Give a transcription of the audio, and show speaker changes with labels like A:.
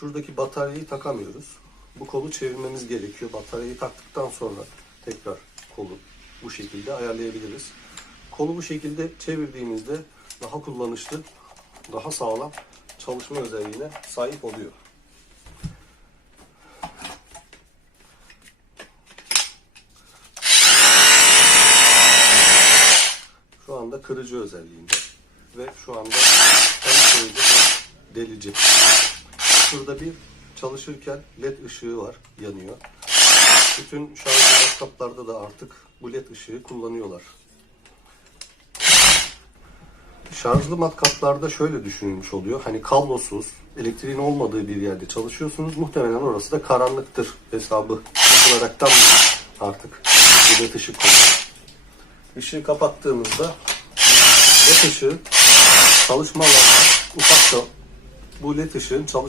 A: Şuradaki bataryayı takamıyoruz. Bu kolu çevirmemiz gerekiyor. Bataryayı taktıktan sonra tekrar kolu bu şekilde ayarlayabiliriz. Kolu bu şekilde çevirdiğimizde daha kullanışlı, daha sağlam çalışma özelliğine sahip oluyor. Şu anda kırıcı özelliğinde ve şu anda hem kırıcı hem delici. Şurada bir çalışırken led ışığı var, yanıyor. Bütün şarj laptoplarda da artık bu led ışığı kullanıyorlar. Şarjlı matkaplarda şöyle düşünülmüş oluyor. Hani kablosuz, elektriğin olmadığı bir yerde çalışıyorsunuz. Muhtemelen orası da karanlıktır hesabı yapılaraktan artık bu led ışık konuyor. Işığı kapattığımızda led ışığı çalışma alanında ufak da bu led ışığın çalışma